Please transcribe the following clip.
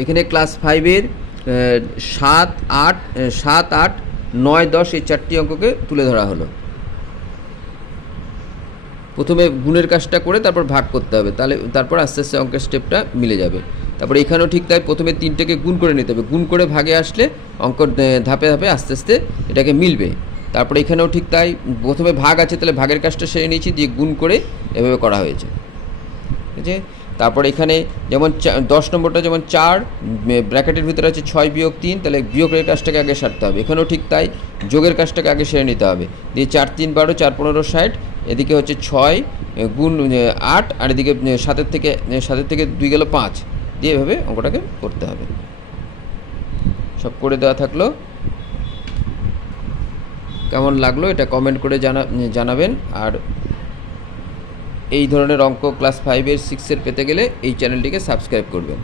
এখানে ক্লাস 5-এর 7, 8, 9, 10 এই 4টি অঙ্ককে তুলে ধরা হলো। প্রথমে গুণের কাজটা করে তারপর ভাগ করতে হবে, তারপর আস্তে আস্তে অঙ্কের স্টেপটা মিলে যাবে। তারপর এখানেও ঠিক তাই, প্রথমে 3টেকে গুণ করে নিতে হবে, গুণ করে ভাগে আসলে অঙ্ক ধাপে ধাপে আস্তে আস্তে এটাকে মিলবে। তারপরে এখানেও ঠিক তাই, প্রথমে ভাগ আছে তাহলে ভাগের কাজটা সেরে নিয়েছি, দিয়ে গুণ করে এভাবে করা হয়েছে, ঠিক আছে। তারপর এখানে যেমন 10 নম্বরটা যেমন 4 ব্র্যাকেটের ভিতরে আছে 6 বিয়োগ 3, তাহলে বিয়োগের কাজটাকে আগে সারতে হবে। এখানেও ঠিক তাই, যোগের কাজটাকে আগে সেরে নিতে হবে, দিয়ে 4 3 12, 4 15 60, এদিকে হচ্ছে 6 গুণ 8, আর এদিকে 7 থেকে 2 গেল 5, দিয়ে এভাবে অঙ্কটাকে করতে হবে। সব করে দেওয়া থাকলো। কেমন লাগলো এটা কমেন্ট করে জানাবেন। আর এই ধরনের অঙ্ক ক্লাস 5-এর 6-এর পেতে গেলে এই চ্যানেলটিকে সাবস্ক্রাইব করবেন।